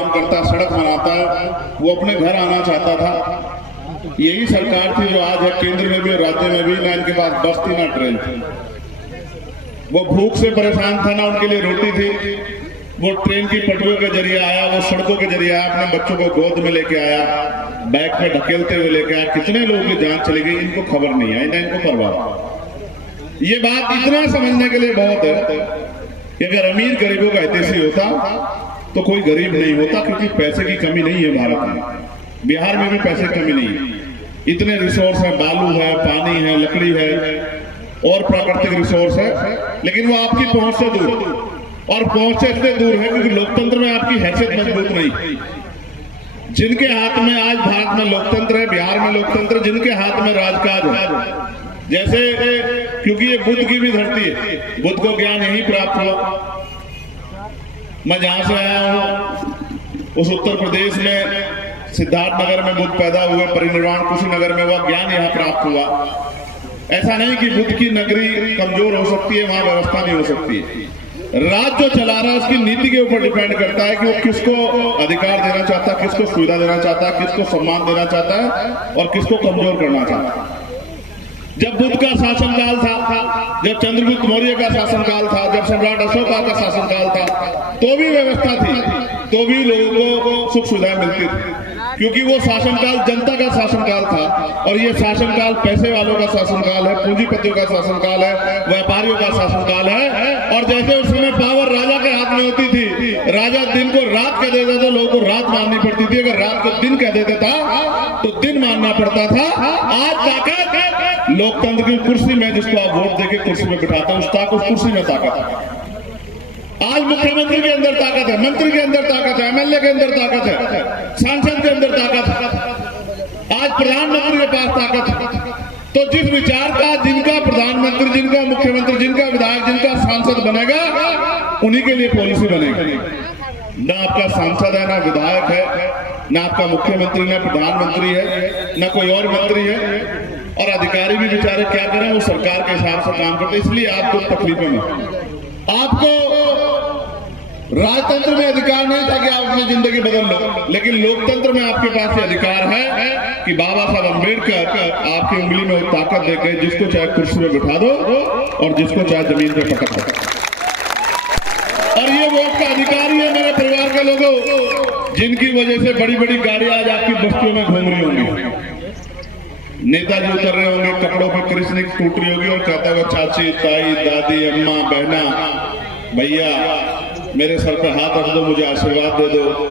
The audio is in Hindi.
काम करता, सड़क बनाता है, वो अपने घर आना चाहता था। यही सरकार थी जो आज है केंद्र में भी और राज्य में भी, ना इनके पास बस थी ना ट्रेन थी। वो भूख से परेशान था, ना उनके लिए रोटी थी। वो ट्रेन की पटरियों के जरिए आया, वो सड़कों के जरिए आया, अपने बच्चों को गोद में लेके आया, बैग पे ढकेलते हुए लेके आया। कितने लोगों की जान चली गई, इनको खबर नहीं आई, ना इनको परवाह। ये बात इतना समझने के लिए बहुत है कि अगर अमीर गरीबों का हितैषी होता तो कोई गरीब नहीं होता, क्योंकि पैसे की कमी नहीं है भारत में। बिहार में भी पैसे की कमी नहीं है। इतने रिसोर्स है, बालू है, पानी है, लकड़ी है और प्राकृतिक रिसोर्स है, लेकिन वो आपकी पहुंच से दूर, और पहुंच से इतने दूर है क्योंकि लोकतंत्र में आपकी हैसियत मजबूत नहीं। जिनके हाथ में आज भारत में लोकतंत्र है, बिहार में लोकतंत्र, जिनके हाथ में राजकाज है, जैसे क्योंकि ये बुद्ध की भी धरती है, बुद्ध को ज्ञान यही प्राप्त हुआ। मैं जहां से आया हूं उस उत्तर प्रदेश में सिद्धार्थ नगर में बुद्ध पैदा हुए, परिनिर्वाण कुशीनगर में हुआ, ज्ञान यहाँ प्राप्त हुआ। ऐसा नहीं कि बुद्ध की नगरी कमजोर हो सकती है, वहां व्यवस्था नहीं हो सकती है। राज्य जो चला रहा है उसकी नीति के ऊपर डिपेंड करता है कि वो किसको अधिकार देना चाहता है, किसको सुविधा देना चाहता है, किसको सम्मान देना चाहता है और किसको कमजोर करना चाहता है। जब बुद्ध का शासनकाल था, जब चंद्रगुप्त मौर्य का शासनकाल था, जब सम्राट अशोका का शासनकाल था, तो भी व्यवस्था थी, तो भी लोगों को सुख सुविधाएं मिलती थी, क्योंकि वो शासनकाल जनता का शासनकाल था। और ये शासनकाल पैसे वालों का शासनकाल है, पूंजीपतियों का शासनकाल है, व्यापारियों का शासनकाल है। और जैसे उस समय पावर राजा के हाथ में होती थी, राजा दिन को रात कह देता था, लोगों को रात माननी पड़ती थी। अगर रात को दिन कह देता था तो दिन मानना पड़ता था। आज ताकत लोकतंत्र की कुर्सी में, जिसको आप वोट देके कुर्सी में बिठाते हैं, उस कुर्सी में ताकत है। आज मुख्यमंत्री के अंदर ताकत है, मंत्री के अंदर ताकत है, एमएलए के अंदर ताकत है, सांसद के अंदर ताकत है, आज प्रधानमंत्री के पास ताकत है। तो जिस विचार का जिनका प्रधानमंत्री, जिनका मुख्यमंत्री, जिनका विधायक, जिनका सांसद बनेगा, उन्हीं के लिए पॉलिसी बनेगी। ना आपका सांसद है, ना विधायक है, ना आपका मुख्यमंत्री, ना प्रधानमंत्री है, ना कोई और मंत्री है। और अधिकारी भी बेचारे क्या करें, वो सरकार के हिसाब से काम करते, इसलिए आपको तकलीफें में। आपको राजतंत्र में अधिकार नहीं था कि आप अपनी जिंदगी बदल लो, लेकिन लोकतंत्र में आपके पास ये अधिकार है कि बाबा साहब अम्बेडकर आपकी उंगली में वो ताकत देकर जिसको चाहे कुर्सी में बिठा दो और जिसको चाहे जमीन पे पटक दो। और ये वोट का अधिकार ही है मेरे परिवार के लोगों, जिनकी वजह से बड़ी बड़ी गाड़ियां आज आपकी बस्तियों में घूम रही होंगी, नेताजी उतर रहे होंगे, कपड़ों पर कृष्ण टूट रही होगी और कहता होगा चाची, ताई, दादी, अम्मा, बहना, भैया मेरे सर पे हाथ रख दो, मुझे आशीर्वाद दे दो।